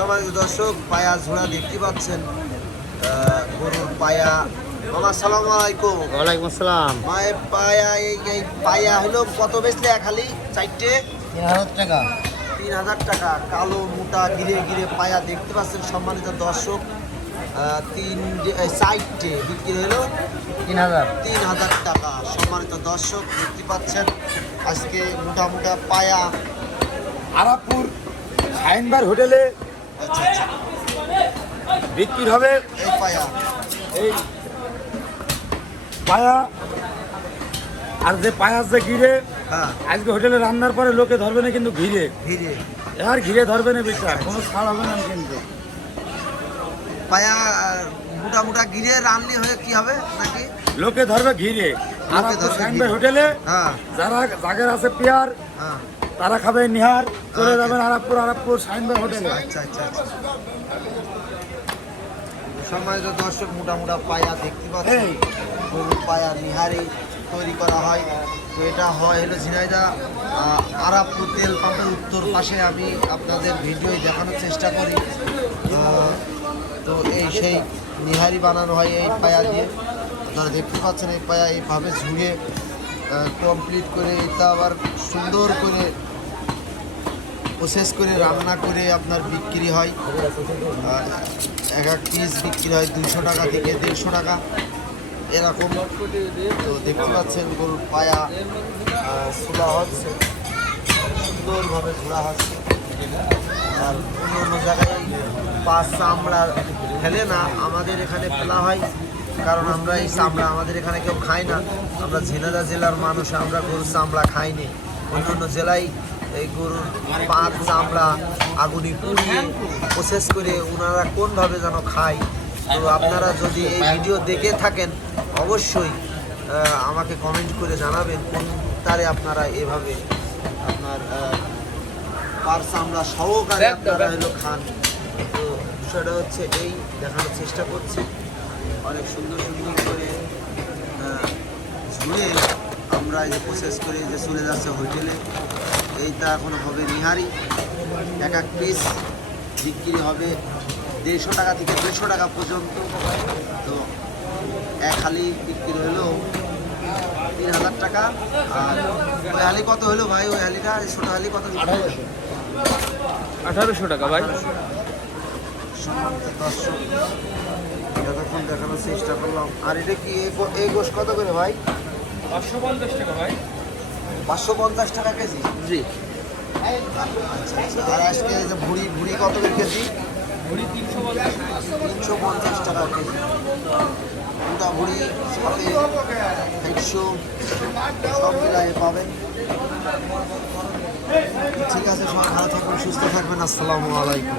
সবাই দর্শক পায়া ঝোড়া দেখতে পাচ্ছেন, গরুর পায়া। মামা আসসালামু আলাইকুম। ওয়ালাইকুম আসসালাম। মায়ের পায়া এই পায়া হলো কত বেচলে খালি চারটে? 3000 টাকা। 3000 টাকা। কালো মোটা গিরে গিরে পায়া দেখতে পাচ্ছেন সম্মানিত দর্শক। চারটে বিক্রি হলো 3000 টাকা। সম্মানিত দর্শক দেখতে পাচ্ছেন আজকে মোটা মোটা পায়া আরাপুর সাইনবার হোটেলে আচ্ছা আচ্ছা বিক্রি হবে। এই পায়া এই পায়া আর যে পায়ার যে ঘিরে হ্যাঁ আজকে হোটেলে রান্নার পরে লোকে ধরবে না, কিন্তু ঘিরে ধীরে আর ঘিরে ধরবে না বিচার, কোনো ছাড় হবে না কিন্তু। পায়া মোটা মোটা গিরে রান্নি হয়ে কি হবে নাকি? লোকে ধরবে ঘিরে। আরাপুর ধরবে সাইনবার ঘিরে। হোটেলে হ্যাঁ যারা জাগের আছে পেয়ার হ্যাঁ তারা খাবে নিহার, চলে আচ্ছা। যাবেন আরাপুর সাইনবার হোটেলে। আচ্ছা আচ্ছা আচ্ছা। সম্মানিত দর্শক মোটা মোটা পায়া দেখতে পাচ্ছেন, এই। গরুর পায়া নিহারি তৈরি করা হয়। তো এটা হয় হলো ঝিনাইদহ আরাপুর তেল পাম্পের উত্তর পাশে। আমি আপনাদের ভিডিও দেখানোর চেষ্টা করি। তো এই সেই নিহারি বানানো হয় এই পায়া দিয়ে। আপনারা দেখতে পাচ্ছেন এই পায়া এইভাবে ঝুড়ে কমপ্লিট করে এটা আবার সুন্দর করে প্রসেস করে রান্না করে আপনার বিক্রি হয়। এক এক পিস বিক্রি হয় 200 টাকা থেকে 150 টাকা এরকম। তো দেখতে পাচ্ছেন গরুর পায়া ছোলা হচ্ছে, সুন্দরভাবে ঝোড়া হচ্ছে। আর অন্য অন্য জায়গায় পাঁচ চামড়া ফেলে না, আমাদের এখানে ফেলা হয়, কারণ আমরা এই চামড়া আমাদের এখানে কেউ খায় না। আমরা ঝিনাইদহ জেলার মানুষ, আমরা গরুর চামড়া খাইনি। অন্য অন্য জেলায় এই গরুর পাঁচ চামড়া আগুনি পুড়িয়ে প্রসেস করে ওনারা কোনভাবে যেন খায়। তো আপনারা যদি এই ভিডিও দেখে থাকেন অবশ্যই আমাকে কমেন্ট করে জানাবেন কোন তারে আপনারা এভাবে আপনার পার চামড়া সহকারে আপনারা হলো খান। তো বিষয়টা হচ্ছে এই দেখানোর চেষ্টা করছি। অনেক সুন্দর সুন্দর করে ঝুড়ে আমরা এই যে প্রসেস করে যে চলে যাচ্ছে হোটেলে। এইটা এখন হবে নিহারি, এক এক পিস বিক্রি হবে 150 টাকা থেকে 200 টাকা পর্যন্ত। তো এক হালি বিক্রি হলো 3000 টাকা। আর ওই হালি কত হলো ভাই? ওই হালিটা ছোট হালি কত? 1800 টাকা ভাই। দর্শক যতক্ষণ দেখানোর চেষ্টা করলাম। আর এটা কি এই গোশ কত করে ভাই? 550 টাকা ভাই। 550 টাকা কেজি। জি। আচ্ছা আচ্ছা। আর আজকে এই যে ভুড়ি ভুড়ি কত করে কেজি? ভরি 350 টাকা কেজি। গোটা ভুড়ি সাথে 150 সব মিলাই পাবেন। ঠিক আছে, সবাই ভালো থাকবেন, সুস্থ থাকবেন। আসসালামু আলাইকুম।